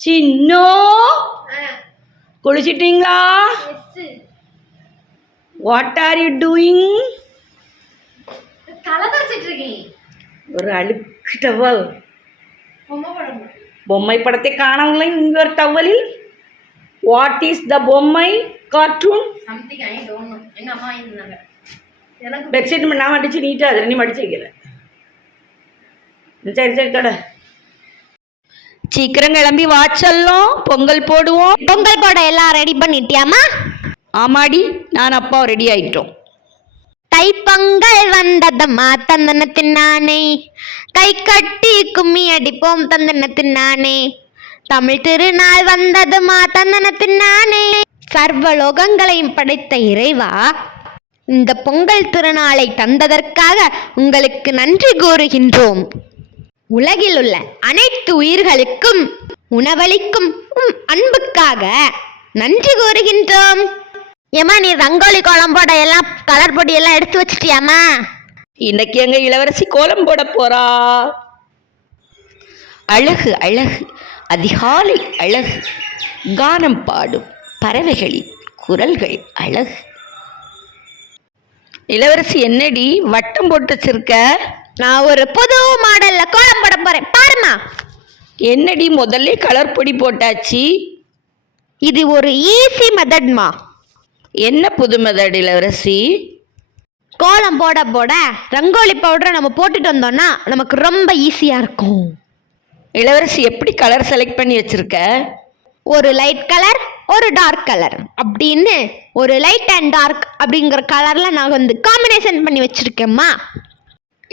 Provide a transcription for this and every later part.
சின்னோ? குளிச்சிட்டீங்களா? What are you doing ஒரு அழுக்கு டவல் பொம்மை படத்தை காணவில்லை உங்கள் டவலில் வாட் இஸ் த பொம்மை? கார்ட்டூன் பெட்ஷீட் நான் மடிச்சு நீட்டாக அதில் நீ மடிச்சு வைக்கல சரி சரி கடை. சீக்கிரம் கிளம்பி வாச்சல்லும் பொங்கல் போடுவோம். பொங்கல் போட எல்லாம் ரெடி பண்ணிட்டியாமா ஆமாடி நான் அப்பா ரெடி ஆயிட்டோம். தைப்பொங்கல் வந்ததம்மா தந்தனத்தின் நானே. கை கட்டி கும்மி அடிப்போம் தந்தனத்தின் நானே. தமிழ் திருநாள் வந்ததுமா தந்தனத்தின் நானே. சர்வலோகங்களையும் படைத்த இறைவா இந்த பொங்கல் திருநாளை தந்ததற்காக உங்களுக்கு நன்றி கூறுகின்றோம். உலகில் உள்ள அனைத்து உயிர்களுக்கும் உணவளிக்கும் உம் அன்புக்காக நன்றி கூறுகின்றோம். ஏமா நீ ரங்கோலி கோலம் போட எல்லாம் கலர் பொடி எல்லாம் எடுத்து வச்சிட்டியாமா இன்னைக்கு எங்க இளவரசி கோலம் போட போறா? அழகு அழகு அதிகாலை அழகு கானம் பாடும் பறவைகளின் குரல்கள் அழகு. இளவரசி என்னடி வட்டம் போட்டு வச்சிருக்க? நான் ஒரு புது மாடல்ல கோலம் போட போறேன். பாருமா என்னடி முதல்ல கலர் பொடி போட்டாச்சு? இது ஒரு ஈஸி மெத்தட்மா என்ன புது மெதட் இளவரசி? கோலம் போட போட ரங்கோலி பவுடரை நம்ம போட்டுட்டு வந்தோம்னா நமக்கு ரொம்ப ஈஸியா இருக்கும். இளவரசி எப்படி கலர் செலக்ட் பண்ணி வச்சிருக்க? ஒரு லைட் கலர் ஒரு டார்க் கலர் அப்படின்னு ஒரு லைட் அண்ட் டார்க் அப்படிங்கிற கலர்ல நான் வந்து காம்பினேஷன் பண்ணி வச்சிருக்கேம்மா.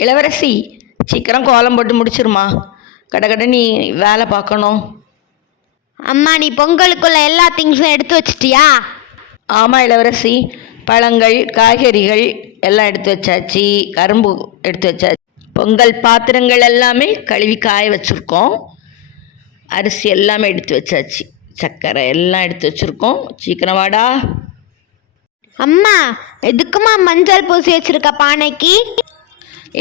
இளவரசி சீக்கிரம் கோலம் போட்டு முடிச்சிருமா. கடகட நீ வேலை பார்க்கணும். அம்மா நீ பொங்கலுக்குள்ள எல்லா திங்ஸும் எடுத்து வச்சிட்டியா? ஆமாம் இளவரசி. பழங்கள் காய்கறிகள் எல்லாம் எடுத்து வச்சாச்சு. கரும்பு எடுத்து வச்சாச்சு. பொங்கல் பாத்திரங்கள் எல்லாமே கழுவி காய வச்சுருக்கோம். அரிசி எல்லாமே எடுத்து வச்சாச்சு. சர்க்கரை எல்லாம் எடுத்து வச்சுருக்கோம். சீக்கிரம் வாடா. அம்மா எதுக்குமா மஞ்சள் பூசி வச்சிருக்க பானைக்கு?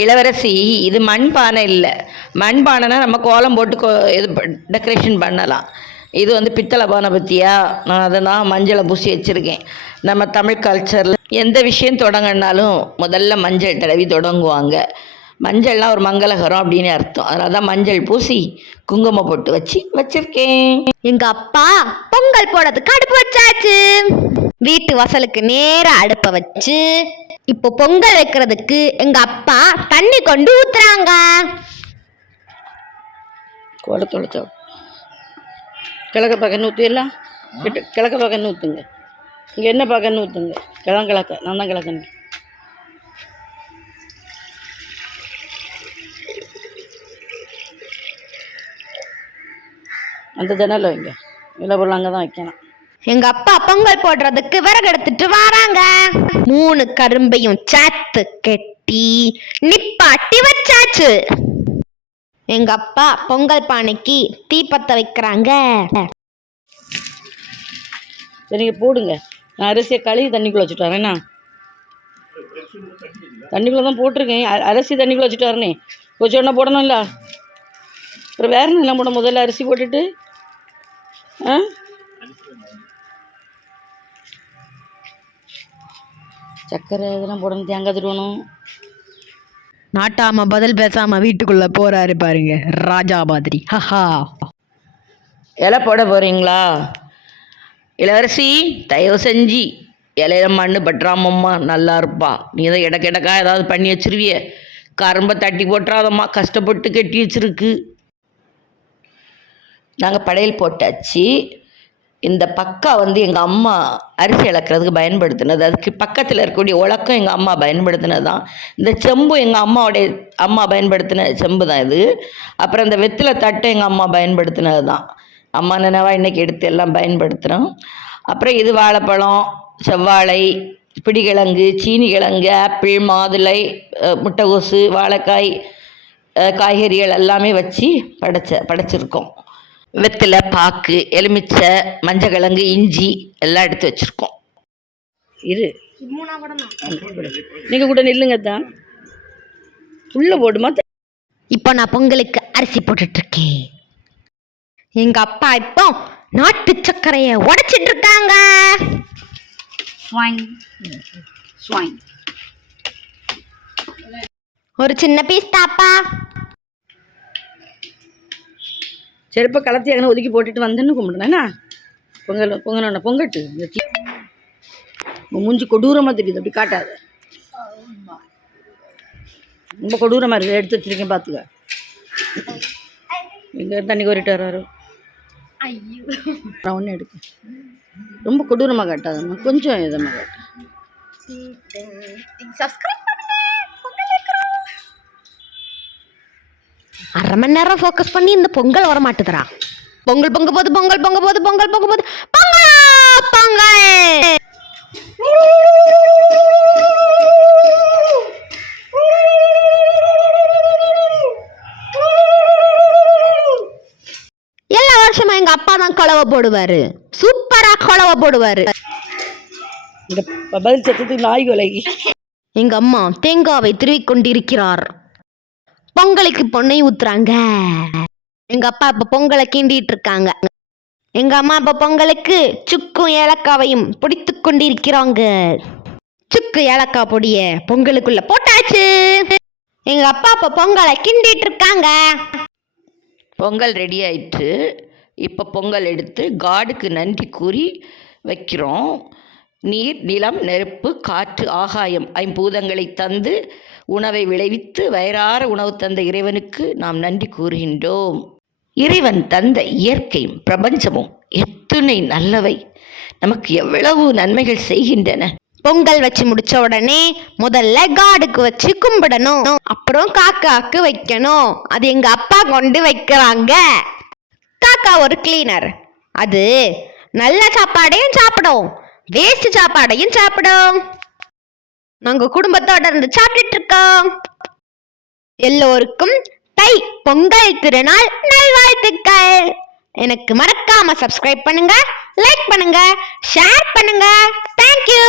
இளவரசி இது மண் பானை இல்லை. மண் பானைனா நம்ம கோலம் போட்டு கோ இது டெக்கரேஷன் பண்ணலாம். இது வந்து பித்தளை பானை பற்றியா நான் அதை நான் மஞ்சளை பூசி வச்சுருக்கேன். நம்ம தமிழ் கல்ச்சரில் எந்த விஷயம் தொடங்கினாலும் முதல்ல மஞ்சள் தடவி தொடங்குவாங்க. மஞ்சள்லாம் ஒரு மங்களகரம் அப்படின்னு அர்த்தம். அதனால தான் மஞ்சள் பூசி குங்குமம் போட்டு வச்சு வச்சுருக்கேன். எங்க அப்பா பொங்கல் போடுறதுக்கு அடுப்பு வச்சாச்சு. வீட்டு வாசலுக்கு நேர அடுப்பை வச்சு இப்போ பொங்கல் வைக்கிறதுக்கு எங்க அப்பா தண்ணி கொண்டு ஊத்துறாங்க. தொலைச்சோ கிழக்க பக்கம் ஊற்றிடலாம் கிட்ட கிழக்க பக்கம் ஊற்றுங்க இங்கே என்ன பக்கம் ஊற்றுங்க கிழம் கிழக்க. நான் தான் கிழக்கன்னு. அந்த ஜன்னல் வைங்க. இல்லை பொருள் அங்கே தான் வைக்கணும். எங்க அப்பா பொங்கல் போடுறதுக்கு விறகு எடுத்துட்டு வராங்க. மூணு கரும்பையும் சேத்து கெட்டி நிப்பாட்டி வச்சாச்சு. எங்க அப்பா பொங்கல் பானைக்கு தீப்பத்த வைக்கிறாங்க. சரிங்க போடுங்க. நான் அரிசியை கழுவி தண்ணிக்குள்ளே வச்சுட்டு வரேண்ணா தண்ணிக்குள்ளே தான் போட்டிருக்கேன். அரிசி தண்ணிக்குள்ளே வச்சுட்டு வரேனே. கொஞ்சம் ஒன்றா போடணும்ல? அப்புறம் வேற என்ன போட முதல்ல? அரிசி போட்டுட்டு ஆ? சர்க்கரை இதெல்லாம் போடணும் தேங்காய் திருவணும். நாட்டாம பதில் பேசாம வீட்டுக்குள்ள போறாரு பாருங்க ராஜா மாதிரி. ஹஹா. இலை போட போகிறீங்களா இளவரசி தயவு செஞ்சு. இலையில மண் பற்றாமம்மா நல்லா இருப்பா. நீ தான் இடக்கு இடக்கா ஏதாவது பண்ணி வச்சிருவிய. கரும்பை தட்டி போட்டுறாதம்மா கஷ்டப்பட்டு கட்டி வச்சிருக்கு. நாங்கள் படையல் போட்டாச்சு. இந்த பக்கா வந்து எங்கள் அம்மா அரிசி இழக்கிறதுக்கு பயன்படுத்தினது. அதுக்கு பக்கத்தில் இருக்கக்கூடிய உலக்கம் எங்கள் அம்மா பயன்படுத்தினது தான் இந்த செம்பு எங்கள் அம்மாவுடைய அம்மா பயன்படுத்தின செம்பு தான் இது. அப்புறம் இந்த வெத்தில தட்டை எங்கள் அம்மா பயன்படுத்தினது தான் அம்மா நினைவாக இன்றைக்கி எடுத்து எல்லாம் பயன்படுத்துகிறோம் அப்புறம் இது வாழைப்பழம் செவ்வாழை பிடிக்கிழங்கு சீனி கிழங்கு ஆப்பிள் மாதுளை முட்டைகோசு வாழைக்காய் காய்கறிகள் எல்லாமே வச்சு படைச்ச படைச்சிருக்கோம். வெத்திலை பாக்கு எலுமிச்சை மஞ்சக்கிழங்கு இஞ்சி எல்லாம் எடுத்து வச்சுருக்கோம். இரு. நீங்கள் கூட நில்லுங்க தான் உள்ளே போடுமா? இப்போ நான் பொங்கலுக்கு அரிசி போட்டுட்டு இருக்கேன் எங்க அப்பா இப்போ நாட்டு சர்க்கரைய உடைச்சிட்டு இருக்காங்க ஒரு சின்ன பீஸ் தாப்பா. செருப்பை கலத்தி அங்கே ஒதுக்கி போட்டுட்டு வந்தேன்னு கும்பிடுனேண்ணா பொங்கல் பொங்கல் பொங்கட்டு இந்த மூஞ்சி கொடூரமாக தெரியுது அப்படி காட்டாது. ரொம்ப கொடூரமாக இருக்குது எடுத்து வச்சுருக்கேன் பார்த்துக்க எங்கே தண்ணி கோரிட்டு வர்றாரு. நான் ஒன்று எடுக்க. ரொம்ப கொடூரமாக காட்டாதம்மா கொஞ்சம் இதமாக காட்டு. அரை மணி நேரம் ஃபோக்கஸ் பண்ணி இந்த பொங்கல் வர மாட்டுதுடா பொங்கல் பொங்க போது பொங்கல் பொங்க போது பொங்கல் பொங்க போது. பொங்கலா பொங்கல்! எல்லா வருஷமும் எங்க அப்பா தான் குழவை போடுவாரு. சூப்பரா குழவை போடுவாரு. இந்த பதில் சத்தத்துக்கு நாய் கொலைக்கு எங்க அம்மா தேங்காவை திருவிக் கொண்டிருக்கிறார். பொங்கலுக்கு பொண்ணை ஊத்துறாங்க. எங்க அப்பா இப்ப பொங்கலை கிண்டிட்டு இருக்காங்க. எங்க அம்மா இப்ப பொங்கலுக்கு சுக்கும் ஏலக்காவையும் பிடித்து கொண்டிருக்கிறாங்க. சுக்கு ஏலக்காய் பொடிய பொங்கலுக்குள்ள போட்டாச்சு. எங்க அப்பா இப்ப பொங்கலை கிண்டிட்டு இருக்காங்க. பொங்கல் ரெடி ஆயிட்டு இப்போ பொங்கல் எடுத்து காடுக்கு நன்றி கூறி வைக்கிறோம். நீர் நிலம் நெருப்பு காற்று ஆகாயம் ஐம்பூதங்களை தந்து உணவை விளைவித்து வயிறார உணவு தந்த இறைவனுக்கு நாம் நன்றி கூறுகின்றோம். இறைவன் தந்த இயற்கையும் பிரபஞ்சமும் எத்துணை நல்லவை. நமக்கு எவ்வளவு நன்மைகள் செய்கின்றன. பொங்கல் வச்சு முடிச்ச உடனே முதல்ல காடுக்கு வச்சு கும்பிடணும். அப்புறம் காக்காக்கு வைக்கணும். அது எங்க அப்பா கொண்டு வைக்கிறாங்க. காக்கா ஒரு கிளீனர் அது நல்ல சாப்பாடையும் சாப்பிடும். வேஸ்ட் சாப்பாடையும் சாப்பிடும். நாங்க குடும்பத்தோட இருந்து சாப்பிட்டுட்டு இருக்கோம். எல்லோருக்கும் தை பொங்கல் திருநாள் நல்வாழ்த்துக்கள். எனக்கு மறக்காம சப்ஸ்கிரைப் பண்ணுங்க லைக் பண்ணுங்க ஷேர் பண்ணுங்க. தேங்க்யூ